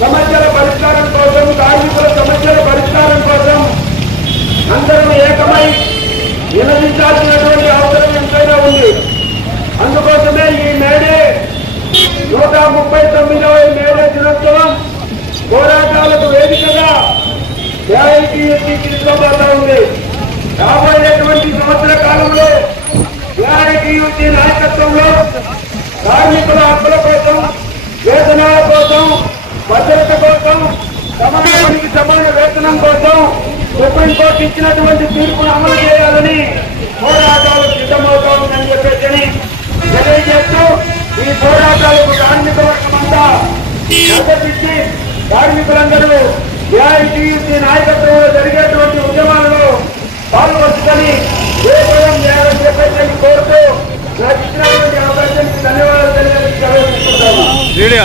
సమస్యల పరిష్కారం కోసం కార్మికుల సమస్యల పరిష్కారం కోసం అందరం ఏకమై నిలదించాల్సినటువంటి అవసరం ఎంతైనా ఉంది. అందుకోసమే ఈ మేడే నూట ముప్పై తొమ్మిదవ మేడే దినోత్సవం పోరాటాలకు వేదికగా తీసుకోబోతా ఉంది. రాబోయేటువంటి సంవత్సర కాలంలో నాయకత్వంలో కార్మికుల హక్కుల కోసం వేతనాల కోసం భద్రత కోసం సమాన వేతనం కోసం సుప్రీంకోర్టు ఇచ్చినటువంటి తీర్పును అమలు చేయాలని పోరాటాలకు సిద్ధమవుతా ఉందని చెప్పేసి తెలియజేస్తూ ఈ పోరాటాలకు కార్మిక వర్గం అంతా మద్దతిచ్చి కార్మికులందరూ ఏఐటీయూసీ నాయకత్వంలో జరిగేటువంటి ఉద్యమాలలో పాల్గొంచుకొని దేశం చేయాలని చెప్పేసి కోరుతూ నాకు ఇచ్చినటువంటి అవకాశానికి ధన్యవాదాలు తెలియజేసి సెలవు తీసుకుంటాను వీడియో